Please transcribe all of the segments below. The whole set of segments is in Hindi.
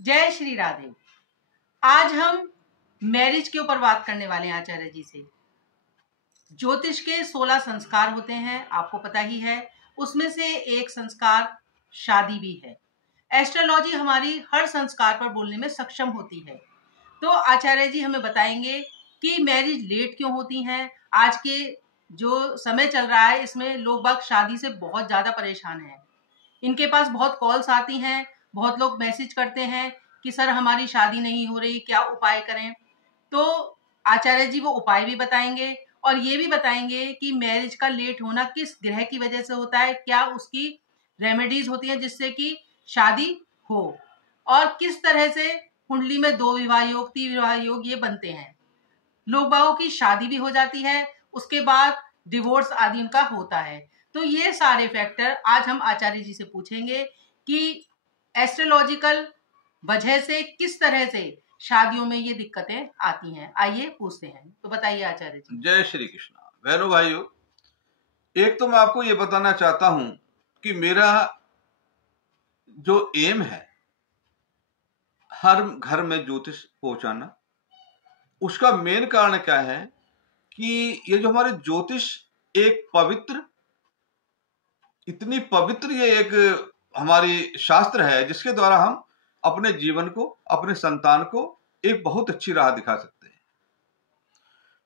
जय श्री राधे। आज हम मैरिज के ऊपर बात करने वाले हैं आचार्य जी से। ज्योतिष के 16 संस्कार होते हैं, आपको पता ही है। उसमें से एक संस्कार शादी भी है। एस्ट्रोलॉजी हमारी हर संस्कार पर बोलने में सक्षम होती है। तो आचार्य जी हमें बताएंगे कि मैरिज लेट क्यों होती हैं। आज के जो समय चल रहा है इसमें लोग बाग शादी से बहुत ज्यादा परेशान हैं। इनके पास बहुत कॉल्स आती हैं, बहुत लोग मैसेज करते हैं कि सर हमारी शादी नहीं हो रही, क्या उपाय करें। तो आचार्य जी वो उपाय भी बताएंगे और ये भी बताएंगे कि मैरिज का लेट होना किस ग्रह की वजह से होता है, क्या उसकी रेमेडीज होती हैं जिससे कि शादी हो, और किस तरह से कुंडली में 2 विवाह योग 3 विवाह योग ये बनते हैं। लोग बागों की शादी भी हो जाती है, उसके बाद डिवोर्स आदि उनका होता है। तो ये सारे फैक्टर आज हम आचार्य जी से पूछेंगे कि एस्ट्रोलॉजिकल वजह से किस तरह से शादियों में ये दिक्कतें आती हैं। आइए पूछते हैं। तो बताइए आचार्य जी। जय श्री कृष्णा। बहनों भाइयों, एक तो मैं आपको ये बताना चाहता हूं कि मेरा जो एम है हर घर में ज्योतिष पहुंचाना, उसका मेन कारण क्या है कि ये जो हमारे ज्योतिष एक पवित्र, इतनी पवित्र ये एक हमारी शास्त्र है जिसके द्वारा हम अपने जीवन को, अपने संतान को एक बहुत अच्छी राह दिखा सकते हैं।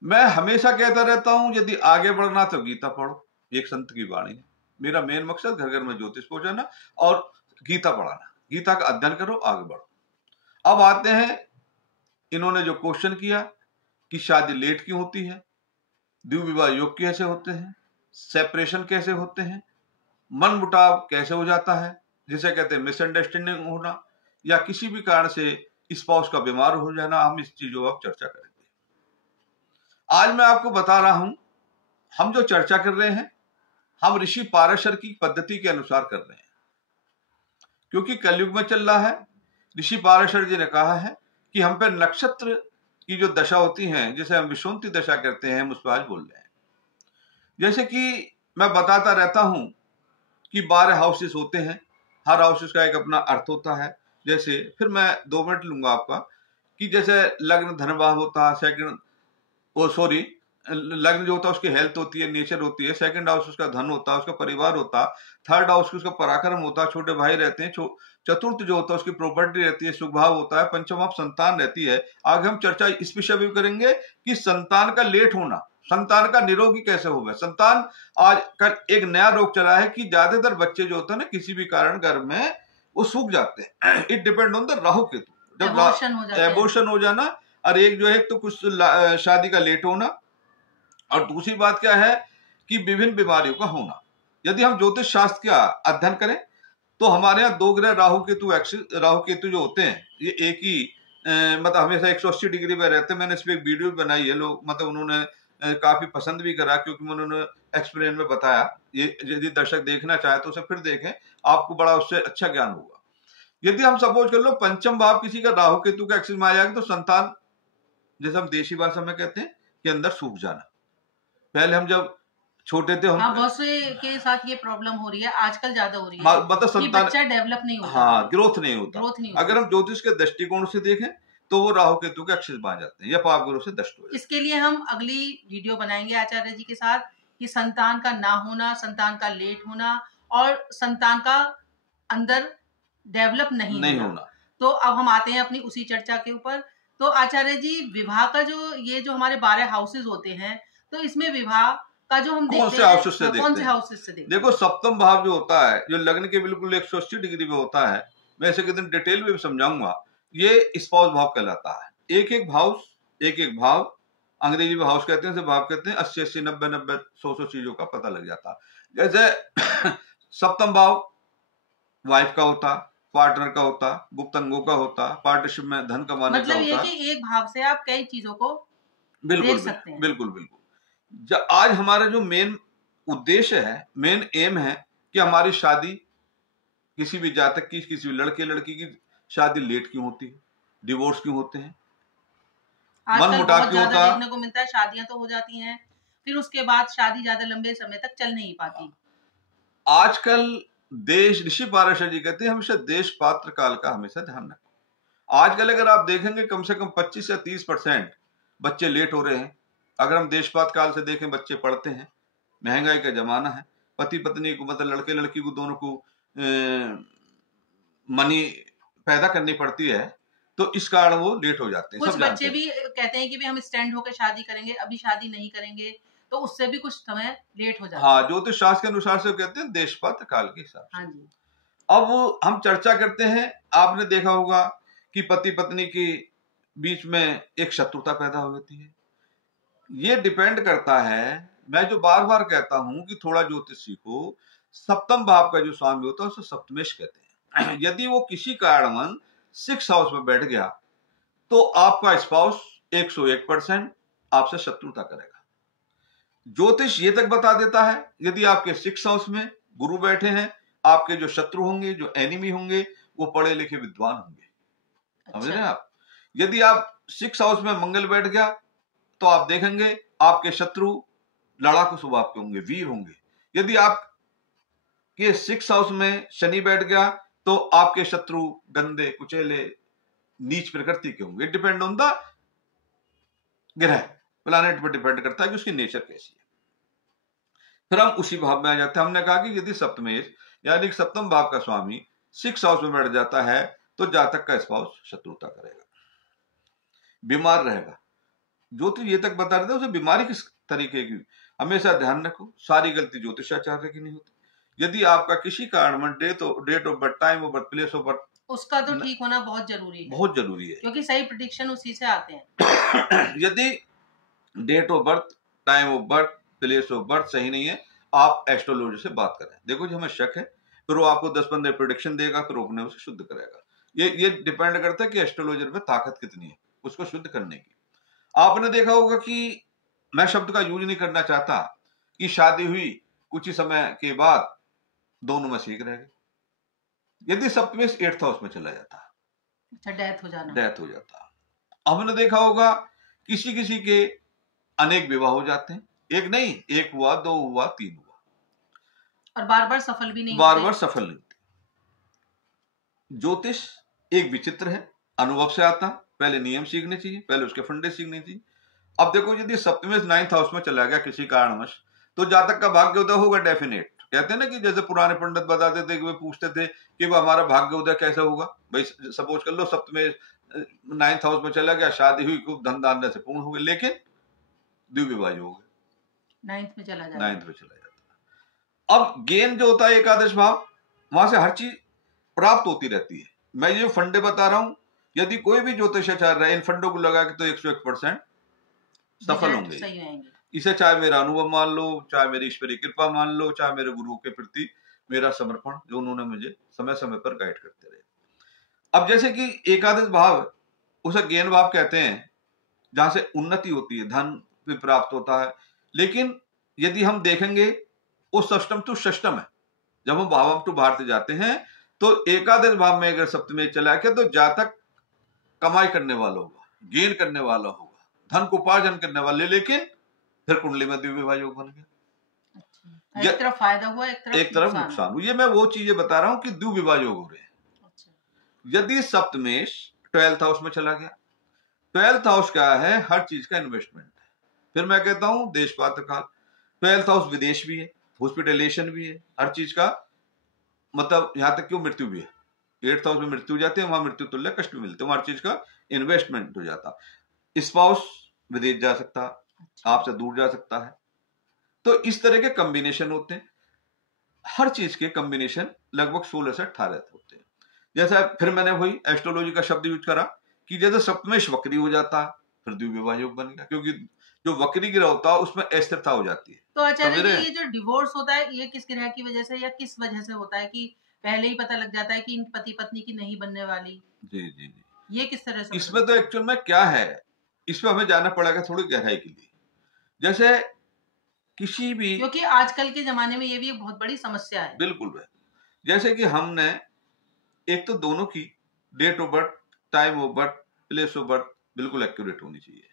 मैं हमेशा कहता रहता हूं, यदि आगे बढ़ना तो गीता पढ़ो, एक संत की वाणी है। मेरा मेन मकसद घर घर में ज्योतिष पहुंचाना और गीता पढ़ाना। गीता का अध्ययन करो, आगे बढ़ो। अब आते हैं, इन्होंने जो क्वेश्चन किया कि शादी लेट क्यों होती है, द्विविवाह विवाह योग कैसे होते हैं, सेपरेशन कैसे होते हैं, मन मुटाव कैसे हो जाता है, जिसे कहते हैं मिसअंडरस्टैंडिंग होना, या किसी भी कारण से स्पाउस का बीमार हो जाना। हम इस चीजों पर चर्चा करेंगे। आज मैं आपको बता रहा हूं, हम जो चर्चा कर रहे हैं हम ऋषि पाराशर की पद्धति के अनुसार कर रहे हैं, क्योंकि कलयुग में चल रहा है। ऋषि पाराशर जी ने कहा है कि हम पे नक्षत्र की जो दशा होती है, जिसे हम विषुवंती दशा कहते हैं, हम उस पर आज बोल रहे हैं। जैसे कि मैं बताता रहता हूं कि 12 हाउसेस होते हैं, हर हाउसेस का एक अपना अर्थ होता है। जैसे फिर मैं 2 मिनट लूंगा आपका, कि जैसे लग्न धन भाव होता है, सेकंड लग्न जो होता है उसकी हेल्थ होती है, नेचर होती है। सेकंड हाउस उसका धन होता है, उसका परिवार होता है। थर्ड हाउस उसका पराक्रम होता है, छोटे भाई रहते हैं। चतुर्थ जो होता है उसकी प्रॉपर्टी रहती है, सुखभाव होता है। पंचम हाउस संतान रहती है। आगे हम चर्चा इस विषय भी करेंगे कि संतान का लेट होना, संतान का निरोगी कैसे होगा। संतान आज कल एक नया रोग चला है कि ज्यादातर बच्चे जो होते हैं ना, किसी भी कारण घर में वो सूख जाते हैं। It depend on the Rahu Ketu, जब एबॉर्शन हो जाना, और एक जो है तो कुछ शादी का लेट होना, और दूसरी बात क्या है कि विभिन्न बीमारियों का होना। यदि हम ज्योतिष शास्त्र का अध्ययन करें तो हमारे यहाँ 2 ग्रह राहु केतु जो होते हैं, ये एक ही मतलब हमेशा 180 डिग्री पे रहते हैं। मैंने इस पर एक वीडियो भी बनाई है, लोग मतलब उन्होंने काफी पसंद भी करा, क्योंकि उन्होंने एक्सप्लेन में बताया। ये यदि दर्शक देखना चाहे तो उसे फिर देखें, आपको बड़ा उससे अच्छा ज्ञान होगा। यदि हम सपोज कर लो पंचम भाव किसी का राहु केतु का एक्सिस में आ जाएगा तो संतान, जैसे हम देशी भाषा में कहते हैं, कि अंदर सूख जाना। पहले हम जब छोटे थे, हम बहुत से के साथ ये प्रॉब्लम हो रही है, आजकल ज्यादा हो रही है, मतलब संतान, बच्चा डेवलप नहीं होता, हाँ, ग्रोथ नहीं होता। अगर हम ज्योतिष के दृष्टिकोण से देखें तो वो राहु केतु के अक्षर बन जाते हैं या पाप ग्रह से दष्ट हो जाते हैं। इसके लिए हम अगली वीडियो बनाएंगे आचार्य जी के साथ कि संतान का ना होना, संतान का लेट होना और संतान का अंदर डेवलप नहीं होना। तो अब हम आते हैं अपनी उसी चर्चा के ऊपर। तो आचार्य जी, विवाह का जो हमारे 12 हाउसेज होते हैं, तो इसमें विवाह का जो हम कौन से हाउसेस से देखते हैं? देखो, सप्तम भाव जो होता है, जो लग्न के बिल्कुल 180 डिग्री में होता है, मैं इसे कितने डिटेल में भी समझाऊंगा, ये स्पाउस भाव कहलाता है। एक एक भाव अंग्रेजी में हाउस कहते हैं, भाव कहते हैं। 80 90 90 100 चीजों का पता लग जाता है। जैसे सप्तम भाव वाइफ का होता, पार्टनर का होता, गुप्त अंगों का होता, पार्टनरशिप में धन कमाने का होता। मतलब ये कि एक भाव से आप कई चीजों को देख सकते हैं। बिल्कुल। आज हमारा जो मेन उद्देश्य है, मेन एम है कि हमारी शादी, किसी भी जातक की, किसी भी लड़के लड़की की शादी लेट क्यों होती है, डिवोर्स क्यों होते हैं, मन मुटाव क्यों होता है। देखने को मिलता है शादियां तो हो जाती हैं, फिर उसके बाद शादी ज्यादा लंबे समय तक चल नहीं पाती। आजकल देश, ऋषि पाराशर जी कहते हैं, हमेशा देश पात्र काल का हमेशा ध्यान रखो। आजकल अगर आप देखेंगे कम से कम 25 या 30% बच्चे लेट हो रहे हैं। अगर हम देशपात काल से देखें, बच्चे पढ़ते हैं, महंगाई का जमाना है, पति पत्नी को मतलब लड़के लड़की को दोनों को मनी पैदा करनी पड़ती है, तो इस कारण वो लेट हो जाते हैं। कुछ बच्चे भी कहते हैं कि भी हम स्टैंड होकर शादी करेंगे, अभी शादी नहीं करेंगे, तो उससे भी कुछ समय लेट हो जाता है। हाँ, ज्योतिष शास्त्र के अनुसार से कहते हैं देशपात काल के हिसाब से। हाँ जी। अब हम चर्चा करते हैं, आपने देखा होगा कि पति पत्नी के बीच में एक शत्रुता पैदा हो जाती है। ये डिपेंड करता है, मैं जो बार बार कहता हूं कि थोड़ा ज्योतिष सीखो, सप्तम भाव का जो स्वामी होता है उसे सप्तमेश कहते हैं। यदि वो किसी कारणवश 6th हाउस में बैठ गया तो आपका स्पाउस 101% आपसे शत्रुता करेगा। ज्योतिष ये तक बता देता है, यदि आपके 6th हाउस में गुरु बैठे हैं, आपके जो शत्रु होंगे, जो एनिमी होंगे, वो पढ़े लिखे विद्वान होंगे। समझ रहे हैं आप? यदि आप 6th हाउस में मंगल बैठ गया तो आप देखेंगे आपके शत्रु लड़ाकू स्वभाव के होंगे, वीर होंगे। यदि आपके 6th हाउस में शनि बैठ गया तो आपके शत्रु गंदे, कुचेले, नीच प्रकृति के होंगे। डिपेंड ऑन द ग्रह, प्लैनेट पर डिपेंड करता है कि उसकी नेचर कैसी है। फिर हम उसी भाव में आ जाते हैं। हमने कहा कि यदि सप्तमेश यानी सप्तम भाव का स्वामी 6th हाउस में बैठ जाता है तो जातक का स्पाउस शत्रुता करेगा, बीमार रहेगा। ज्योतिष ये तक बता रहे थे उसे बीमारी किस तरीके की। हमेशा ध्यान रखो, सारी गलती ज्योतिषाचार्य की नहीं होती। यदि आपका किसी कारण में date of birth, time of birth, place of birth, उसका तो ठीक होना बहुत जरूरी है, बहुत जरूरी है, क्योंकि सही प्रेडिक्शन उसी से आते हैं। यदि date of birth, time of birth, place of birth सही नहीं है, आप एस्ट्रोलॉजी से बात करें। देखो जी हमें शक है, फिर वो आपको 10-15 प्रेडिक्शन देगा, फिर अपने उसे शुद्ध करेगा। ये डिपेंड करता है कि एस्ट्रोलॉजर में ताकत कितनी है उसको शुद्ध करने की। आपने देखा होगा कि मैं शब्द का यूज नहीं करना चाहता कि शादी हुई कुछ ही समय के बाद दोनों में सीख रह गए। यदि सप्तमेश 8th हाउस में चला जाता, अच्छा, डेथ हो जाता। हमने देखा होगा किसी किसी के अनेक विवाह हो जाते हैं, एक नहीं, 1 हुआ, 2 हुआ, 3 हुआ, और बार बार सफल भी नहीं बार सफल नहीं होते। ज्योतिष एक विचित्र है, अनुभव से आता। पहले नियम सीखने चाहिए, पहले उसके फंडे सीखने चाहिए। अब देखो यदि सप्तमेश 9th हाउस में चला गया किसी कारणवश, तो जातक का भाग्योदय होगा डेफिनेट। कहते हैं ना कि जैसे पुराने पंडित बताते थे कि वे पूछते थे कि वो हमारा भाग्योदय कैसे होगा। भाई सपोज कर लो सप्तमेश 9th हाउस में चला गया, शादी हुई, खूब धन धान्य से पूर्ण हो गए, लेकिन द्विविवाह हो गए, 9th में चला जाता। अब गेन जो होता है एकादश भाव, वहां से हर चीज प्राप्त होती रहती है। मैं ये फंडे बता रहा हूं, यदि कोई भी ज्योतिषाचार्य इन फंडों को लगा के तो 101% सफल होंगे। इसे चाहे मेरा अनुभव मान लो, चाहे मेरी ईश्वरीय कृपा मान लो, चाहे मेरे गुरु के प्रति मेरा समर्पण, जो उन्होंने मुझे समय समय पर गाइड करते रहे। अब जैसे कि एकादश भाव उसे ज्ञान भाव कहते हैं, जहां से उन्नति होती है, धन भी प्राप्त होता है। लेकिन यदि हम देखेंगे वो षष्टम टू षष्टम है। जब हम भावम टू भारत जाते हैं तो एकादश भाव में अगर सप्तमी चला के तो जातक कमाई करने वाला होगा, गेन करने वाला होगा, धन को उपार्जन करने वाले, लेकिन फिर कुंडली में द्विविवाह योग बन गया। एक तरफ फायदा हुआ, एक तरफ नुकसान हुआ। ये मैं वो चीजें बता रहा हूं कि द्विविवाह योग हो रहे हैं। यदि सप्तमेश 12th हाउस में चला गया, 12th हाउस क्या है, हर चीज का इन्वेस्टमेंट है। फिर मैं कहता हूं देशपात काल, 12th हाउस विदेश भी है, हॉस्पिटलेशन भी है, हर चीज का मतलब, यहां तक कि मृत्यु भी है। 8th हाउस में मृत्यु हो जाती है, वहां मृत्यु तुल्य कष्ट मिलते हैं, हर चीज का इन्वेस्टमेंट हो जाता। स्पाउस विदेश जा सकता, आपसे दूर जा सकता है। तो इस तरह के कॉम्बिनेशन होते हैं, हर चीज के कॉम्बिनेशन लगभग 16 से 18 होते हैं। जैसा फिर मैंने वही एस्ट्रोलॉजी का शब्द यूज करा कि जैसे सप्तमेश वक्री हो जाता, फिर द्विविवाह योग बन गया, क्योंकि जो वक्री ग्रह होता है उसमें अस्थिरता हो जाती है। तो आचार्य जी, ये जो डिवोर्स होता है ये किस ग्रह की वजह से या किस वजह से होता है कि पहले ही पता लग जाता है कि इन पति पत्नी की नहीं बनने वाली? जी जी जी, ये किस तरह से? इसमें तो एक्चुअल में क्या है, इसमें हमें जाना पड़ेगा थोड़ी गहराई के लिए। जैसे किसी भी, क्योंकि आजकल के जमाने में ये भी एक बहुत बड़ी समस्या है। बिल्कुल। जैसे कि हमने एक तो दोनों की date of birth, time of birth, place of birth बिल्कुल एक्यूरेट होनी चाहिए।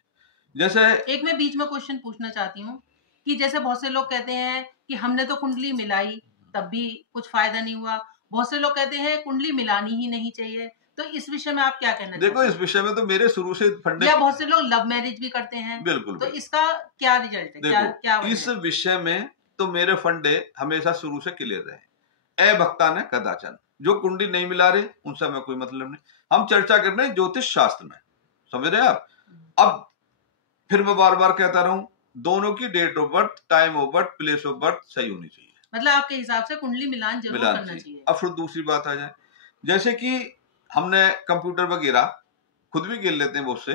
जैसे एक मैं बीच में क्वेश्चन पूछना चाहती हूँ कि जैसे बहुत से लोग कहते हैं कि हमने तो कुंडली मिलाई तब भी कुछ फायदा नहीं हुआ, बहुत से लोग कहते हैं कुंडली मिलानी ही नहीं चाहिए, तो इस विषय में आप क्या कहना चाहते हैं? देखो, इस विषय में तो मेरे शुरू से फंडे, या बहुत से लोग लव मैरिज भी करते हैं, बिल्कुल, तो इसका क्या रिजल्ट है? क्या इस विषय में तो मेरे फंडे हमेशा शुरू से क्लियर रहे। ए भक्ता ने कदाचन, जो कुंडली नहीं मिला रहे उनसे हमें कोई मतलब नहीं। हम चर्चा कर रहे हैं ज्योतिष शास्त्र में, समझ रहे हैं आप। अब फिर मैं बार बार कहता रहूं, दोनों की date of birth, time of birth, place of birth सही होनी चाहिए। मतलब आपके हिसाब से कुंडली मिलान जरूर करना चाहिए। अब फिर दूसरी बात आ जाए, जैसे कि हमने कंप्यूटर वगैरह खुद भी खेल लेते हैं बहुत से,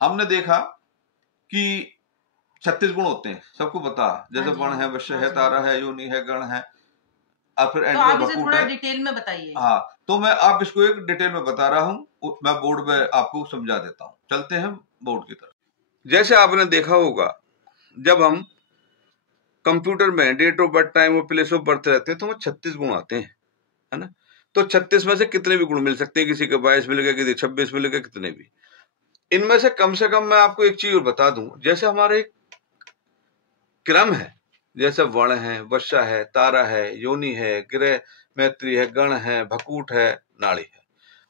हमने देखा कि 36 गुण होते हैं, सबको पता, जैसे वर्ण है, वश्य है, तारा है, योनि है, गण है, और फिर तो आप इसे थोड़ा डिटेल में बताइए। हाँ, तो मैं आप इसको एक डिटेल में बता रहा हूँ, मैं बोर्ड में आपको समझा देता हूँ। चलते हैं बोर्ड की तरफ। जैसे आपने देखा होगा, जब हम कंप्यूटर में date of birth, time of place of birth रहते हैं तो वो 36 गुण आते हैं, है ना। तो 36 में से कितने भी गुण मिल सकते हैं, किसी का 22 मिलेगा, किसी 26 मिलेगा, कितने भी। इनमें से कम मैं आपको एक चीज और बता दूं, जैसे हमारे क्रम है, जैसे वर्ण है, वश्या है, तारा है, योनि है, ग्रह, मैत्री है, गण है, भकूट है, नाड़ी है।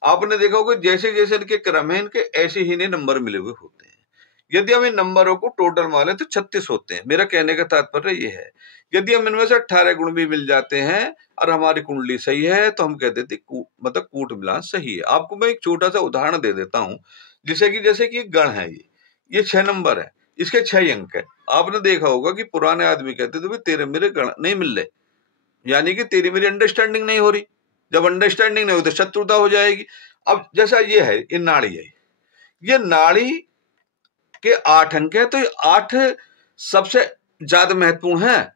आपने देखा होगा जैसे जैसे इनके क्रम है, इनके ऐसे ही इन्हें नंबर मिले हुए होते हैं। यदि हम इन नंबरों को टोटल माने तो 36 होते हैं। मेरा कहने का तात्पर्य ये है, यदि हम इनमें से 18 गुण भी मिल जाते हैं और हमारी कुंडली सही है तो हम कह देते मतलब कूट मिलान सही है। आपको मैं एक छोटा सा उदाहरण दे देता हूं, जैसे कि गण है, ये 6 नंबर है, इसके 6 अंक है। आपने देखा होगा कि पुराने आदमी कहते थे, तेरे मेरे गण नहीं मिल रहे, यानी कि तेरी मेरी अंडरस्टैंडिंग नहीं हो रही। जब अंडरस्टैंडिंग नहीं हो तो शत्रुता हो जाएगी। अब जैसा ये है, ये नाड़ी है, ये नाड़ी के 8 अंक है, तो ये 8 सबसे ज्यादा महत्वपूर्ण है।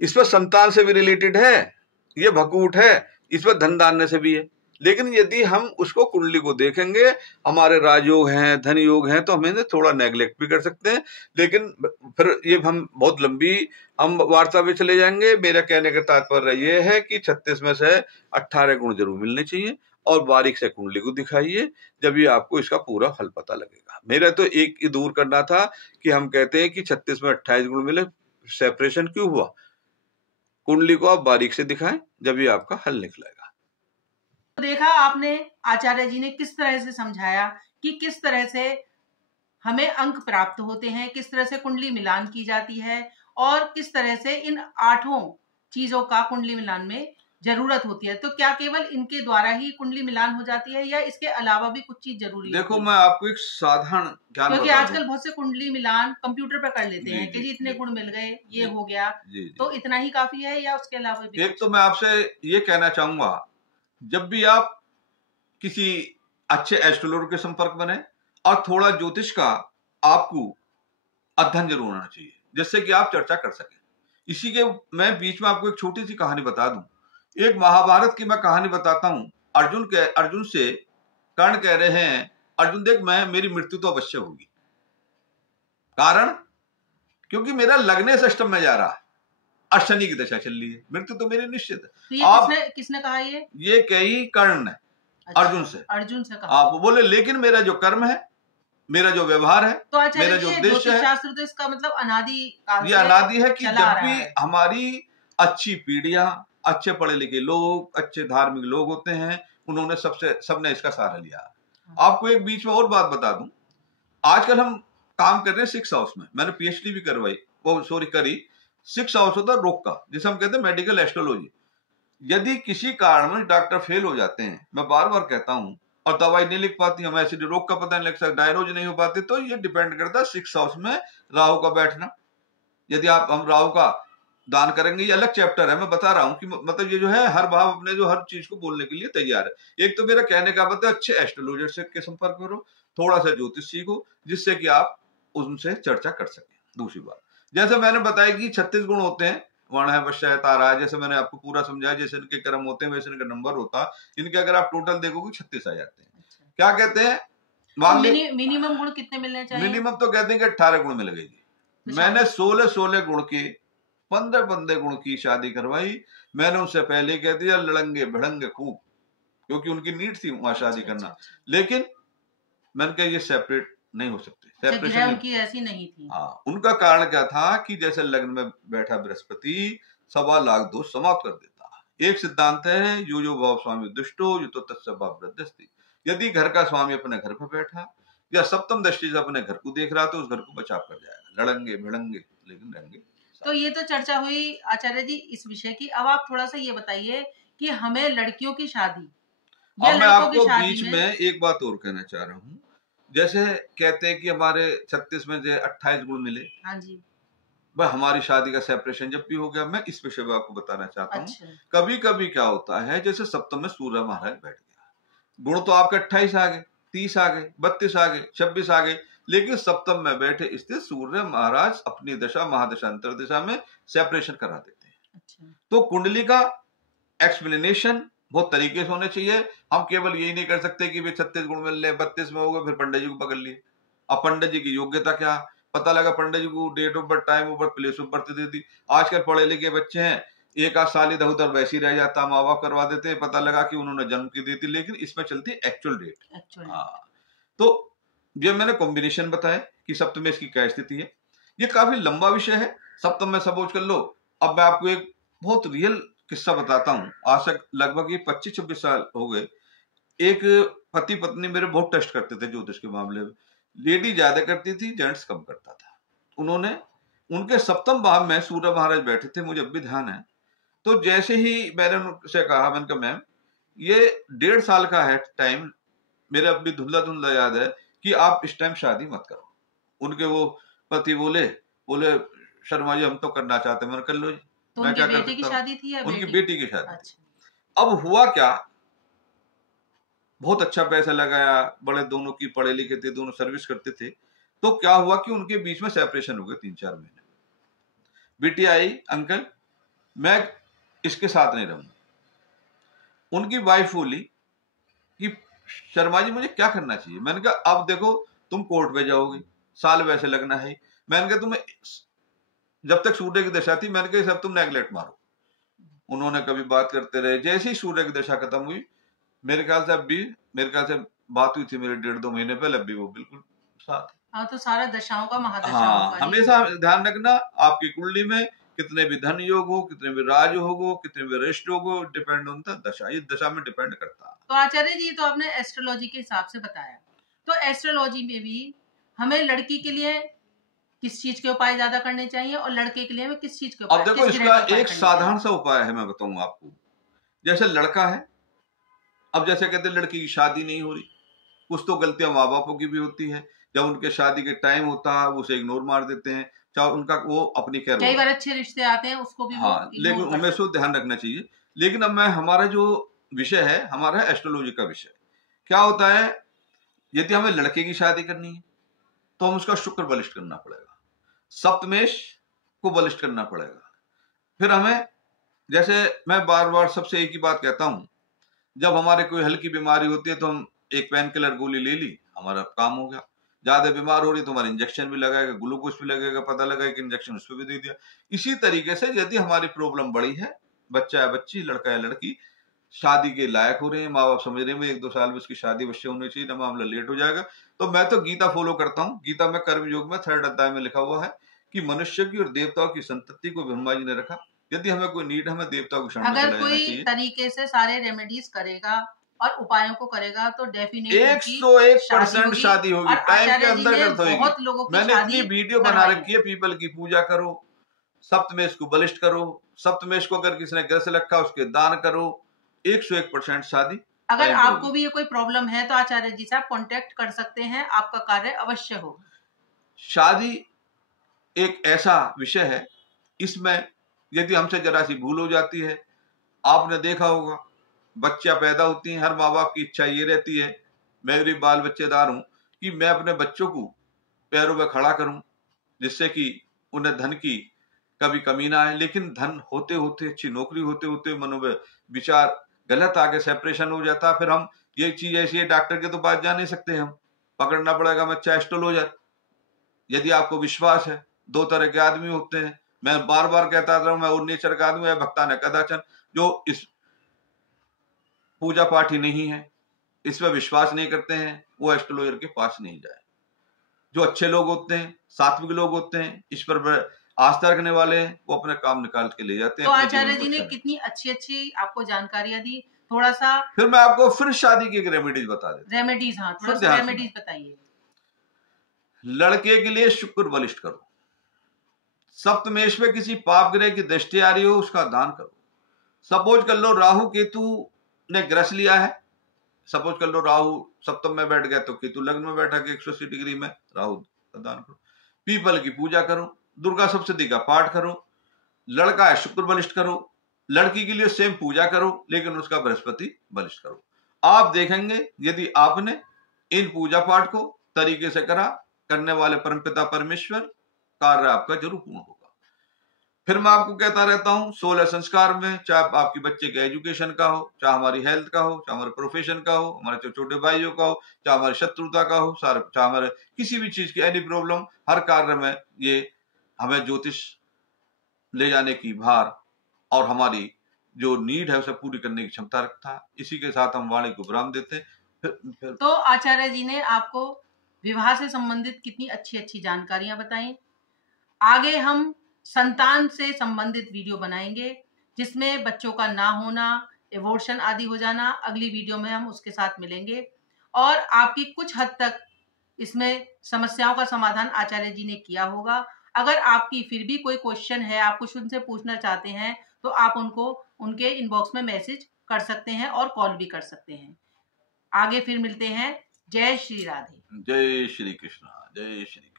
इस पर संतान से भी रिलेटेड है, ये भकूट है, इस पर धन धान्य से भी है। लेकिन यदि हम उसको कुंडली को देखेंगे, हमारे राजयोग हैं, धन योग हैं, तो हमें थोड़ा नेग्लेक्ट भी कर सकते हैं। लेकिन फिर ये हम बहुत लंबी हम वार्ता में चले जाएंगे। मेरा कहने का तात्पर्य ये है कि 36 में से 18 गुण जरूर मिलने चाहिए, और बारीक से कुंडली को दिखाइए, जब ये आपको इसका पूरा फल पता लगेगा। मेरा तो एक ही दूर करना था कि हम कहते हैं कि 36 में 28 गुण मिले, सेपरेशन क्यों हुआ। कुंडली को आप बारीक से दिखाएं, जब ये आपका हल निकलेगा। तो देखा आपने, आचार्य जी ने किस तरह से समझाया कि किस तरह से हमें अंक प्राप्त होते हैं, किस तरह से कुंडली मिलान की जाती है, और किस तरह से इन 8 चीजों का कुंडली मिलान में जरूरत होती है। तो क्या केवल इनके द्वारा ही कुंडली मिलान हो जाती है, या इसके अलावा भी कुछ चीज जरूरी है? देखो, मैं आपको एक साधारण ज्ञान, क्योंकि आजकल बहुत से कुंडली मिलान कंप्यूटर पर कर लेते हैं कि जी इतने गुण मिल गए, ये हो गया, तो इतना ही काफी है या उसके अलावा भी? एक तो मैं आपसे ये कहना चाहूंगा, जब भी आप किसी अच्छे एस्ट्रोलॉजर के संपर्क बने, और थोड़ा ज्योतिष का आपको अध्ययन जरूर होना चाहिए, जिससे कि आप चर्चा कर सकें। इसी के मैं बीच में आपको एक छोटी सी कहानी बता दूं। एक महाभारत की मैं कहानी बताता हूं। अर्जुन से कर्ण कह रहे हैं, अर्जुन देख, मेरी मृत्यु तो अवश्य होगी। कारण, क्योंकि मेरा लगने सिस्टम में जा रहा है और शनि की दशा चल रही है, मृत्यु तो मेरी निश्चित है। तो ये किसने कहा? ये कही कर्ण ने। अच्छा, अर्जुन से कहा। आप बोले, लेकिन मेरा जो कर्म है, मेरा जो व्यवहार है, तो मेरा जो उद्देश्य है, शास्त्र तो इसका मतलब ये अनादि है कि जब भी हमारी अच्छी पीढ़ियां, अच्छे पढ़े लिखे लोग, अच्छे धार्मिक लोग होते हैं, उन्होंने सबने इसका सहारा लिया। आपको एक बीच में और बात बता दूं, आजकल हम काम कर रहे हैं 6 हाउस में। मैंने पीएचडी भी करी। 6 हाउस होता है रोग का, जिसे हम कहते हैं मेडिकल एस्ट्रोलॉजी। यदि किसी कारण में डॉक्टर फेल हो जाते हैं, मैं बार बार कहता हूं, और दवाई नहीं लिख पाती, हमें ऐसे रोग का पता नहीं लग सकता, डायग्नोज नहीं हो पाते, तो ये डिपेंड करता है 6 हाउस में राहु का बैठना। यदि हम राहु का दान करेंगे, ये अलग चैप्टर है, मैं बता रहा हूं कि मतलब ये जो है, हर भाव अपने जो हर चीज को बोलने के लिए तैयार है। एक तो मेरा कहने का मतलब, अच्छे एस्ट्रोलॉजर से के संपर्क में रहो, थोड़ा सा ज्योतिष सीखो, जिससे कि आप उनसे चर्चा कर सकें। दूसरी बात, जैसे मैंने बताया कि 36 गुण होते हैं, वर्ण है, वश्य है, तारा है, जैसे मैंने आपको पूरा समझाया, जैसे इनके क्रम होते हैं वैसे इनका नंबर होता है। इनके अगर आप टोटल देखोगे 36 आ जाते हैं। अच्छा। क्या कहते हैं, मिनिमम गुण कितने मिलने चाहिए? मिनिमम तो कहते हैं कि 18 गुण मिल गए। मैंने 16 गुण के 15 गुण की शादी करवाई। मैंने उनसे पहले कह दिया, लड़ंगे भिड़ंगे खूब, क्योंकि उनकी नीड थी वहां शादी करना। लेकिन मैंने कहा ये सेपरेट नहीं हो सकते, सेपरेशन उनकी ऐसी नहीं थी। हाँ, उनका कारण क्या था कि जैसे लग्न में बैठा बृहस्पति 1.25 लाख दोष समाप्त कर देता, एक सिद्धांत है, यो यो भाव स्वामी दुष्टो यो तो तत्सव भाव वृद्धस्ति। यदि घर का स्वामी अपने घर पर बैठा या सप्तम दृष्टि से अपने घर को देख रहा तो उस घर को बचाव कर जाएगा। लड़ेंगे भिड़ेंगे लेकिन रहेंगे। तो ये तो चर्चा हुई आचार्य जी इस विषय की। अब आप थोड़ा सा ये बताइए कि हमें लड़कियों की शादी या अब मैं लड़कों की आपको शादी बीच में एक बात और कहना चाह रहा हूँ। जैसे कहते हैं कि हमारे 36 में से 28 गुण मिले। हाँ जी। वह हमारी शादी का सेपरेशन जब भी हो गया, मैं इस विषय में आपको बताना चाहता हूँ। अच्छा। कभी कभी क्या होता है, जैसे सप्तम में सूर्य महाराज बैठ गया, गुण तो आपके 28 आ गए, 30 आ गए, 32 आ गए, 26 आ गए, लेकिन सप्तम में बैठे स्थित सूर्य महाराज अपनी दशा महादशा अंतर दिशा में सेपरेशन करा देते हैं। अच्छा। तो कुंडली का एक्सप्लेनेशन बहुत तरीके से होने चाहिए। हम केवल यही नहीं कर सकते कि वे 36 गुण मिल रहे, 32 में हो गए, फिर पंडित जी को पकड़ लिए। अब पंडित जी की योग्यता क्या, पता लगा पंडित जी को date of birth, time of birth, place of birth दे दी। आजकल पढ़े लिखे बच्चे हैं, एक आध साल इधर उधर वैसे ही रह जाता, माँ बाप करवा देते हैं, पता लगा कि उन्होंने जन्म की दी थी, लेकिन इसमें चलती एक्चुअल डेट। हाँ, तो ये मैंने कॉम्बिनेशन बताया कि सप्तम की क्या स्थिति है। ये काफी लंबा विषय है, सप्तम में सपोज कर लो। अब मैं आपको एक बहुत रियल किस्सा बताता हूँ। आज तक लगभग ये 25-26 साल हो गए। एक पति पत्नी मेरे बहुत टेस्ट करते थे ज्योतिष के मामले में। लेडी ज्यादा करती थी, जेंट्स कम करता था। उन्होंने उनके सप्तम भाव में सूर्य महाराज बैठे थे, मुझे अब भी ध्यान है। तो जैसे ही मैंने उनसे कहा, मैंने कहा मैम ये 1.5 साल का है टाइम, मेरे अब भी धुंधला धुंधला याद है कि आप इस टाइम शादी मत करो। उनके वो पति बोले शर्मा जी हम तो करना चाहते हैं। मैंने कर लो जी। तो मैं उनकी क्या कर बेटी की सकता हूँ? शादी थी या उनकी बेटी की शादी। अच्छा। अब हुआ क्या, बहुत अच्छा पैसा लगाया, बड़े दोनों की पढ़े लिखे थे, दोनों सर्विस करते थे। तो क्या हुआ कि उनके बीच में सेपरेशन हो गए 3-4 महीने। बेटी आई, अंकल मैं इसके साथ नहीं रहूंगा। उनकी वाइफ बोली कि शर्मा जी मुझे क्या करना चाहिए। मैंने कहा अब देखो तुम कोर्ट में जाओगे, साल वैसे लगना है। मैंने कहा तुम्हें जब तक सूर्य की दशा थी, मैंने कहा सब तुम नेगलेक्ट मारो। उन्होंने कभी बात करते रहे। जैसे ही सूर्य की दशा खत्म हुई, मेरे ख्याल से अब भी बात हुई थी मेरे 1.5-2 महीने पहले, अब भी वो बिल्कुल साथ। हाँ, तो सारा दशाओं का महादशाओं हाँ, का हमेशा ध्यान रखना आपकी कुंडली में कितने भी धन योग हो, कितने भी राज योग हो, कितने भी रिष्ट योग हो, डिपेंड होता है दशा, इस दशा में डिपेंड करता है। तो आचार्य जी तो आपने एस्ट्रोलॉजी के हिसाब से बताया, तो एस्ट्रोलॉजी में भी हमें लड़की के लिए किस चीज के उपाय ज्यादा करने चाहिए और लड़के के लिए हमें किस चीज के उपाय? अब देखो इसका एक साधारण सा उपाय है, मैं बताऊंगा आपको। जैसे लड़का है, अब जैसे कहते हैं लड़की की शादी नहीं हो रही, कुछ तो गलतियां माँ बापों की भी होती है। जब उनके शादी के टाइम होता है वो उसे इग्नोर मार देते हैं, चाहे उनका वो अपनी केयर। कई बार अच्छे रिश्ते आते हैं उसको भी हाँ, लेकिन उनमें से ध्यान रखना चाहिए। लेकिन अब मैं हमारा जो विषय है, हमारा एस्ट्रोलॉजी का विषय क्या होता है, यदि हमें लड़के की शादी करनी है तो हम उसका शुक्र बलिष्ठ करना पड़ेगा, सप्तमेश को बलिष्ठ करना पड़ेगा। फिर हमें, जैसे मैं बार बार सबसे एक ही बात कहता हूं, जब हमारे कोई हल्की बीमारी होती है तो हम एक पेन किलर गोली ले ली, हमारा काम हो गया। ज्यादा बीमार हो रही तो हमारा इंजेक्शन भी लगाएगा, ग्लूकोज भी लगेगा, पता लगा कि इंजेक्शन उस पर भी दे दिया। इसी तरीके से यदि हमारी प्रॉब्लम बड़ी है, बच्चा है बच्ची, लड़का है लड़की, शादी के लायक हो रहे हैं, माँ बाप समझ रहे हैं 1-2 साल में उसकी शादी अवश्य होनी चाहिए, ना मामला लेट हो जाएगा, तो मैं तो गीता फॉलो करता हूँ। गीता में कर्म योग में 3rd अध्याय में लिखा हुआ है कि मनुष्य की और देवताओं की संतति को ब्रह्मा जी ने रखा। यदि हमें कोई नीड, हमें देवताओं को शरण में अगर कोई तरीके से सारे रेमेडीज करेगा और उपायों को करेगा तो डेफिनेटली 101% शादी होगी, टाइम के अंदर होगी। बहुत लोगों की मैंने इतनी वीडियो बना रखी है, पीपल की पूजा करो, सप्तमेश को बलिष्ठ करो, सप्तमेश को अगर किसी ने ग्रह से रखा उसके दान करो, 101% शादी। अगर आपको भी ये कोई प्रॉब्लम है तो आचार्य जी से आप कांटेक्ट कर सकते हैं, आपका कार्य अवश्य हो। शादी एक ऐसा विषय है, इसमें यदि हमसे जरा सी भूल हो जाती है, आपने देखा होगा बच्चा पैदा होती है, हर माँ बाप की इच्छा ये रहती है, मैं भी बाल बच्चेदार हूं, कि मैं अपने बच्चों को पैरों में खड़ा करूं जिससे कि उन्हें धन की कभी कमी ना आए। लेकिन धन होते होते, अच्छी नौकरी होते होते मनो में विचार गलत आके सेपरेशन हो जाता। फिर हम ये चीज ऐसी है, डॉक्टर के तो पास जा नहीं सकते, हम पकड़ना पड़ेगा बच्चा एस्ट्रोलॉजर। यदि आपको विश्वास है, 2 तरह के आदमी होते हैं, मैं बार बार कहता रहा हूं, मैं और नेचर का आदमी है, भक्ता ने कदाचन, जो इस पूजा पाठ ही नहीं है, इसमें विश्वास नहीं करते हैं, वो एस्ट्रोलॉजर के पास नहीं जाए। जो अच्छे लोग होते हैं, सात्विक लोग होते हैं, इस पर आस्था रखने वाले हैं वो अपने काम निकाल के ले जाते हैं। तो आचार्य जी ने कितनी अच्छी अच्छी आपको जानकारियां दी। थोड़ा सा फिर मैं आपको फिर शादी की एक रेमेडीज बता देता हूं। रेमेडीज, हाँ थोड़ा सा रेमेडीज बताइए। लड़के के लिए शुक्र बलिष्ठ करो। सप्तमेश में किसी पाप ग्रह की दृष्टि आ रही हो उसका दान करो। सपोज कर लो राहु केतु ने ग्रस लिया है, सपोज कर लो राहु सप्तम में बैठ गया तो केतु लग्न में बैठा के 180 डिग्री में, राहु का दान करो। पीपल की पूजा करो, दुर्गा सप्तशती का पाठ करो। लड़का है शुक्र बलिष्ठ करो, लड़की के लिए सेम पूजा करो लेकिन उसका बृहस्पति बलिष्ठ करो। आप देखेंगे यदि आपने इन पूजा पाठ को तरीके से करा, करने वाले परमपिता परमेश्वर कार्य आपका जरूर पूर्ण होगा। फिर मैं आपको कहता रहता हूं 16 संस्कार में, चाहे आपके बच्चे के एजुकेशन का हो, चाहे हमारी हेल्थ का हो, चाहे हमारे प्रोफेशन का हो, हमारे छोटे भाइयों का हो, चाहे हमारी शत्रुता का हो, चाहे हमारे किसी भी चीज की एनी प्रॉब्लम, हर कार्य में ये हमें ज्योतिष ले जाने की भार और हमारी जो नीड है उसे पूरी करने की क्षमता रखता है। इसी के साथ हम वाणी को विराम देते हैं। फिर तो आचार्य जी ने आपको विवाह से संबंधित कितनी अच्छी अच्छी जानकारियां बताई। आगे हम संतान से संबंधित वीडियो बनाएंगे जिसमें बच्चों का ना होना, एबॉर्शन आदि हो जाना, अगली वीडियो में हम उसके साथ मिलेंगे और आपकी कुछ हद तक इसमें समस्याओं का समाधान आचार्य जी ने किया होगा। अगर आपकी फिर भी कोई क्वेश्चन है, आप कुछ उनसे पूछना चाहते हैं तो आप उनको उनके इनबॉक्स में मैसेज कर सकते हैं और कॉल भी कर सकते हैं। आगे फिर मिलते हैं। जय श्री राधे। जय श्री कृष्ण। जय श्री कृष्ण।